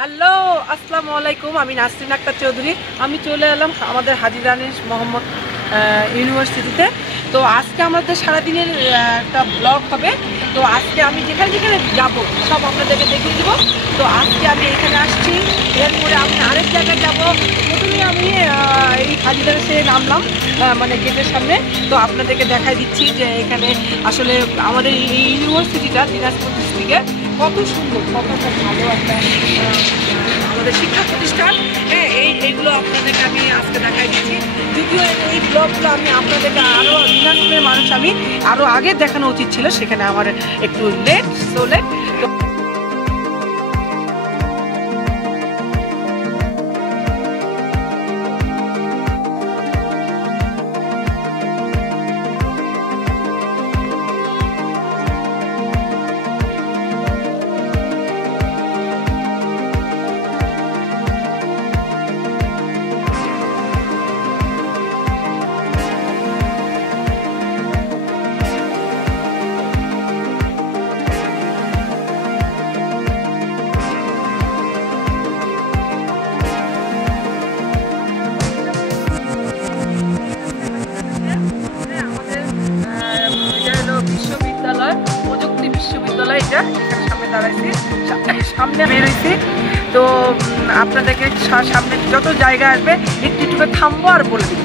Hello, আসসালামু আলাইকুম। আমি নাসরিন আক্তার চৌধুরী। আমি চলে এলাম আমাদের হাজী দানেশ মোহাম্মদ ইউনিভার্সিটিতে। তো আজকে আমাদের সারাদিনের একটা ব্লগ হবে। তো আজকে আমি যেখানে যেখানে যাবো সব আপনাদেরকে দেখিয়ে দেবো। তো আজকে আমি এখানে আসছি, এরপরে আমি আরেক জায়গায় যাব। প্রথমে আমি এই হাজী দানেশে নামলাম, মানে গেটের সামনে। তো আপনাদেরকে দেখাই দিচ্ছি যে এখানে আসলে আমাদের এই ইউনিভার্সিটিটা দিনাজপুর ডিস্ট্রিক্টে কত সুন্দর, কতটা ভালো একটা আমাদের শিক্ষা প্রতিষ্ঠান। হ্যাঁ, এইগুলো আপনাদেরকে আমি আজকে দেখাই দিচ্ছি। যদিও এই ব্লগগুলো আমি আপনাদেরকে আরও দিনাজপুরের মানুষ আমি আরও আগে দেখানো উচিত ছিল, সেখানে আমার একটু লেট, সো লেট। বিশ্ববিদ্যালয়, প্রযুক্তি বিশ্ববিদ্যালয়, এটা এখানে সামনে দাঁড়াইছি, সামনে বেরোইছি। তো আপনাদেরকে সামনে যত জায়গা আসবে একটু একটু করে থামবো আর বলে দিই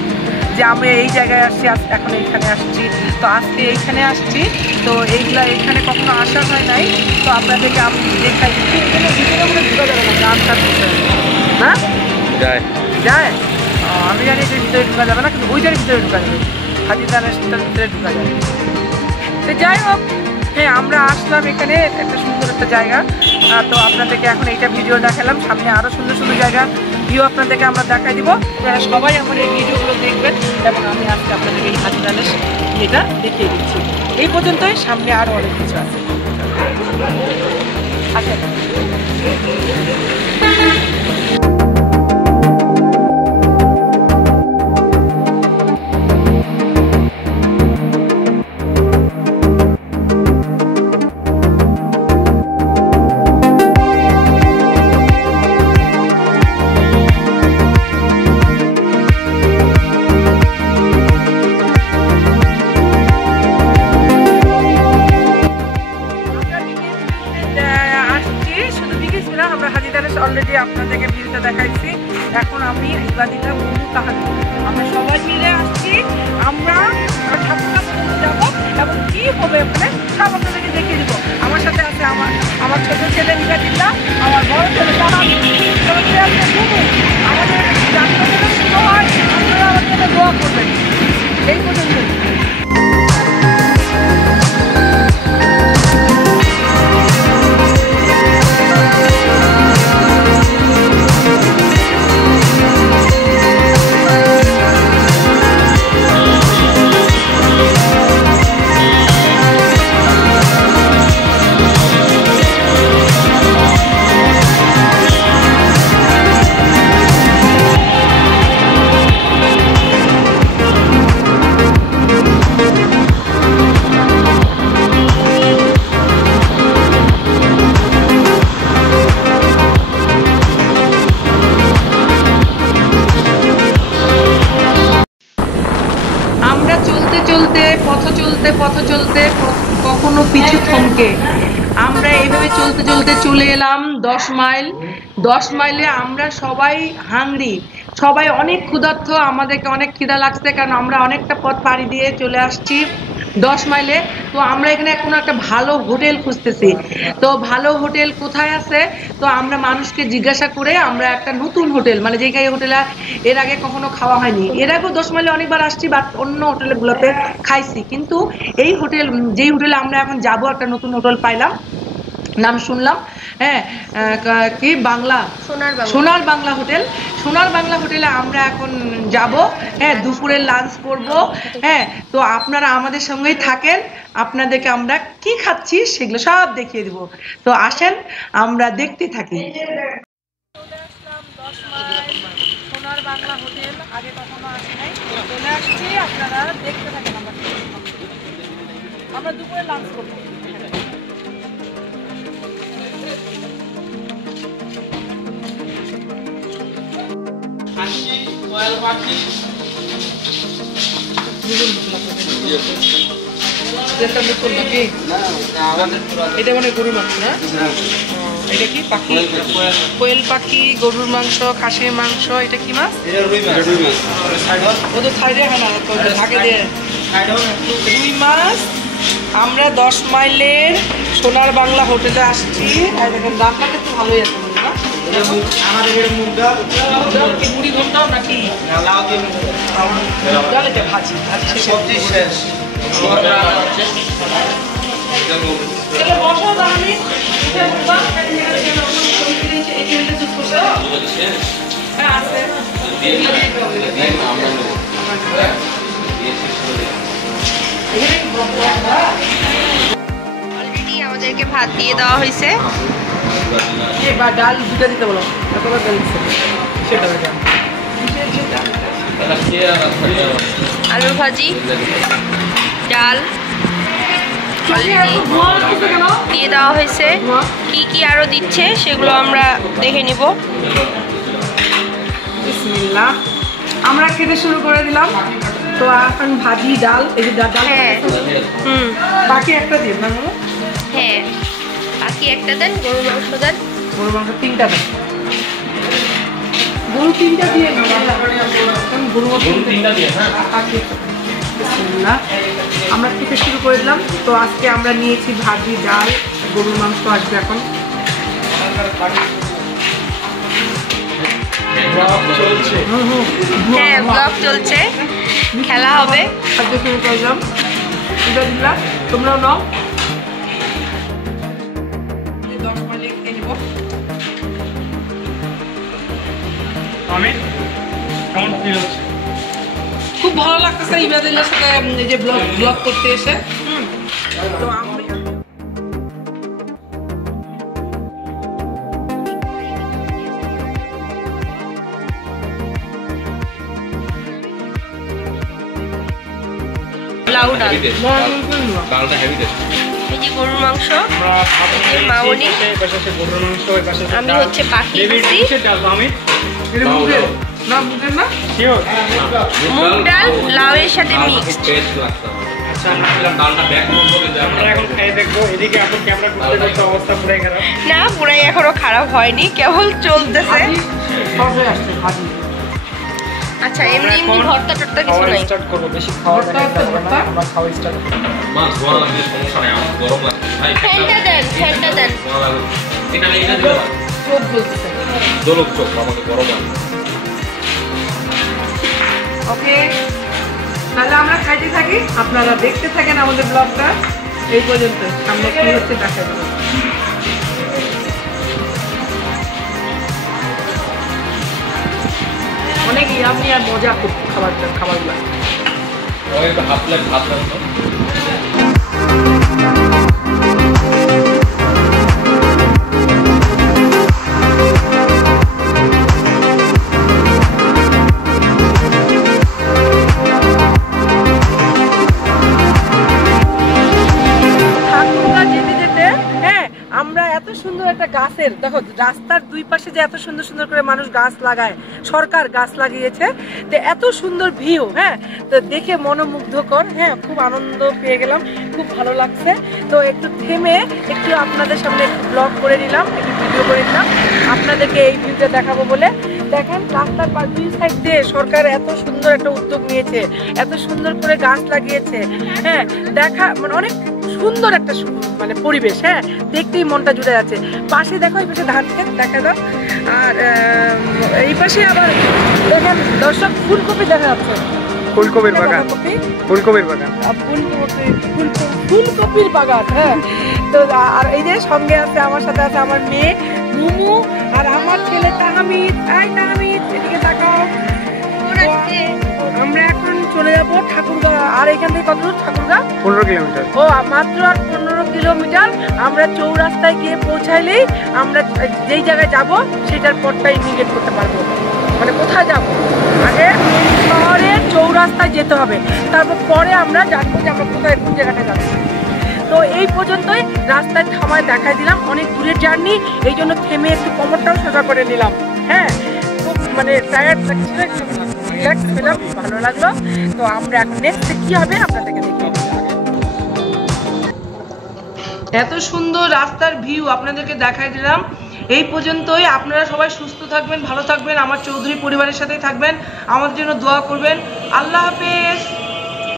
যে আমি এই জায়গায় আসছি, এখন এইখানে আসছি। তো আজকে এইখানে আসছি। তো এইগুলা এখানে কখনো আসা হয় নাই। তো আপনাদেরকে আমি দেখাই দিচ্ছি। এখানে ভিতরে মনে ঢুকা যাবে না, গান টান হ্যাঁ যায় যায়। আমি জানি যে ভিতরে ঢুকা যাবে না, কিন্তু ওইটার ভিতরে ঢুকা যাবে, হাজী দানেশটার ভিতরে ঢুকা যাবে। তো যাই হোক, হ্যাঁ আমরা আসলাম এখানে, একটা সুন্দর একটা জায়গা। তো আপনাদেরকে এখন এইটা ভিডিও দেখালাম, সামনে আরও সুন্দর সুন্দর জায়গা ভিউ আপনাদেরকে আমরা দেখাই দিব। সবাই আমার এই ভিডিওগুলো দেখবেন এবং আমি আজকে আপনাদেরকে এই হাজী দানেশ এটা দেখিয়ে দিচ্ছি। এই পর্যন্তই, সামনে আরও অনেক কিছু আছে। আচ্ছা, আমরা হাজী দানেশ অলরেডি আপনাদেরকে ভিউটা দেখাইছি। এখন আমি ইবাদিল্লাহ কাহানি, আমরা সবাই মিলে আসছি। আমরা ঠাকুরটা পর্যন্ত যাবো এবং কী হবে ওখানে সব আপনাদেরকে দেখিয়ে দেবো। আমার সাথে আছে আমার ছোটো ছেলে ইবাদিল্লাহ, আমার বড় ছেলে কাহানি, সবাই আছে বুবু। আমাদের যাত্রা যেন শুরু হয়, আপনারা আমার জন্য দোয়া করবেন। এই পর্যন্ত। পথ চলতে কখনো পিছু থমকে আমরা এইভাবে চলতে চলতে চলে এলাম 10 মাইল। 10 মাইলে আমরা সবাই হাংরি, সবাই অনেক ক্ষুধার্ত, আমাদেরকে অনেক খিদা লাগছে, কারণ আমরা অনেকটা পথ পাড়ি দিয়ে চলে আসছি 10 মাইলে। তো আমরা এখানে কোনো একটা ভালো হোটেল খুঁজতেছি। তো ভালো হোটেল কোথায় আছে, তো আমরা মানুষকে জিজ্ঞাসা করে আমরা একটা নতুন হোটেল, মানে যেই হোটেলে এর আগে কখনো খাওয়া হয়নি, এর আগেও 10 মাইলে অনেকবার আসছি, বাট অন্য হোটেলগুলোতে খাইছি, কিন্তু এই হোটেল, যেই হোটেলে আমরা এখন যাব, একটা নতুন হোটেল পাইলাম, নাম শুনলাম, হ্যাঁ, কি বাংলা, সোনার বাংলা হোটেল। সোনার বাংলা হোটেলে আমরা এখন যাব, হ্যাঁ, দুপুরের লাঞ্চ করব। হ্যাঁ, তো আপনারা আমাদের সঙ্গেই থাকেন, আপনাদেরকে আমরা কি খাচ্ছি সেগুলো সব দেখিয়ে দিব। তো আসেন আমরা দেখতে থাকি। সোনার বাংলা হোটেল আগে কখনো আসি নাই, চলে আসছি, আপনারা দেখতে থাকেন। আমরা দুপুরে লাঞ্চ করবো। এটা মানে গরুর মাংস না? এটা কি পাখি? কোয়েল পাখি, গরুর মাংস, খাসির মাংস। এটা কি মাছ? ও তো সাইডে হয় না, থাকে দিয়ে রুই মাছ। আমরা 10 মাইলের সোনার বাংলা হোটেলে আসছি। আর দেখেন রান্নাটা তো ভালোই আছে না? আমাদের মুগ ডাল কি মুড়ি ঘন্টাও নাকি? ডাল এটা ভাজি সবজি শেষ। অলরেডি আমাদেরকে ভাত দিয়ে দেওয়া হয়েছে। ডাল দুটো দিতে বলো, আলু ভাজি, ডাল অলরেডি দিয়ে দেওয়া হয়েছে। কি কি আরো দিচ্ছে সেগুলো আমরা দেখে নিব। বিসমিল্লাহ, আমরা খেতে শুরু করে দিলাম। তো এখন ভাজি, ডাল, এই যে ডাল। হ্যাঁ, বাকি একটা দিয়ে না? হ্যাঁ, বাকি একটা দেন। গরুর মাংস দেন। গরুর মাংস 3টা দেন। গরু 3টা দিয়ে গরু 3টা দিয়ে। হ্যাঁ, বিসমিল্লাহ, আমরা খেতে শুরু করে দিলাম। তো আজকে আমরা নিয়েছি ভাজি, ডাল, গরুর মাংস আসবে এখন। হ্যাঁ, ব্লগ চলছে, খেলা হবে। খাদ্য শুরু করলাম, এটা দিলাম, তোমরাও নাও। 10 মাইলে খেয়ে নিব। আমি কেমন ফিল হচ্ছে? খুব ভালো লাগতেছে ইবাদুল্লাহর সাথে এই যে ব্লগ করতে এসে। তো আমরা লাউ ডাল, ডালটা হেভি টেস্ট। এই যে গরুর মাংস, এই যে মামনি, আমি হচ্ছে পাখি দিছি। মুগ ডাল লাউয়ের সাথে মিক্সড। টেস্ট লাগছে ডালটা ব্যাক করবো কিন্তু আমরা এখন খেয়ে দেখবো। এদিকে এখন ক্যামেরা করতে করতে অবস্থা পুরাই খারাপ। না, পুরাই এখনো খারাপ হয়নি, কেবল চলতেছে। আচ্ছা, এমনি এমনি ভর্তা টর্তা কিছু নাই। স্টার্ট করব, বেশি খাওয়া যাবে না, আমরা খাওয়া স্টার্ট করব। মাছ বড় লাগবে, সমস্যা নাই, আমার গরম লাগছে ভাই। ফ্যানটা দেন, ফ্যানটা দেন। এখানে এটা দিও না, চোখ বলতেছে। দোলক চোখ আমাকে গরম লাগছে। ওকে, তাহলে আমরা খাইতে থাকি, আপনারা দেখতে থাকেন আমাদের ব্লগটা এই পর্যন্ত। সামনে কি হচ্ছে দেখা যাবে। অনেক ইয়ামি আর মজা খুব খাবারগুলো। ওই তো হাফ প্লেট ভাত রাখো। আমরা এত সুন্দর একটা গাছের, দেখো রাস্তার দুই পাশে যে এত সুন্দর সুন্দর করে মানুষ গাছ লাগায়, সরকার গাছ লাগিয়েছে। তো এত সুন্দর ভিউ, হ্যাঁ, তো দেখে মনোমুগ্ধকর। হ্যাঁ, খুব আনন্দ পেয়ে গেলাম, খুব ভালো লাগছে। তো একটু থেমে একটু আপনাদের সামনে একটু ব্লগ করে নিলাম, একটু ভিডিও করে নিলাম আপনাদেরকে এই ভিউটা দেখাবো বলে। দেখেন রাস্তার দুই সাইড দিয়ে সরকার এত সুন্দর একটা উদ্যোগ নিয়েছে, এত সুন্দর করে গাছ লাগিয়েছে। হ্যাঁ, দেখা মানে অনেক সুন্দর একটা মানে পরিবেশ। হ্যাঁ, দেখতেই মনটা জুড়ে যাচ্ছে। পাশে দেখো, এই পাশে ধান ক্ষেত দেখা দাও, আর এই পাশে আবার দেখেন দর্শক ফুলকপি দেখা যাচ্ছে। ফুলকপির বাগান, ফুলকপির বাগান, ফুলকপির বাগান। হ্যাঁ, তো আর এই যে সঙ্গে আছে, আমার সাথে আছে আমার মেয়ে মুমু আর আমার ছেলে তাহমিদ। তাহমিদ, এদিকে তাকাও। আমরা এখন চলে যাবো ঠাকুরগাঁ। আর এখান থেকে কত দূর ঠাকুরগাঁ? 15 কিলোমিটার। ও, মাত্র আর 15 কিলোমিটার। আমরা চৌরাস্তায় গিয়ে পৌঁছাইলেই আমরা যেই জায়গায় যাব সেটার পরটা ইন্ডিকেট করতে পারবো, মানে কোথায় যাব। আগে শহরের চৌরাস্তায় যেতে হবে, তারপর পরে আমরা জানবো যে আমরা কোথায় কোন জায়গাটা যাচ্ছি। তো এই পর্যন্তই, রাস্তায় থামায় দেখাই দিলাম। অনেক দূরের জার্নি, এই জন্য থেমে একটু কোমরটাও সোজা করে নিলাম। হ্যাঁ, খুব মানে টায়ার্ড লাগছিল। রিল্যাক্স পেলাম, ভালো লাগলো। তো আমরা এখন নেক্সট কি হবে আপনাদেরকে দেখে এত সুন্দর রাস্তার ভিউ আপনাদেরকে দেখাই দিলাম। এই পর্যন্তই। আপনারা সবাই সুস্থ থাকবেন, ভালো থাকবেন, আমার চৌধুরী পরিবারের সাথেই থাকবেন, আমাদের জন্য দোয়া করবেন। আল্লাহ হাফেজ।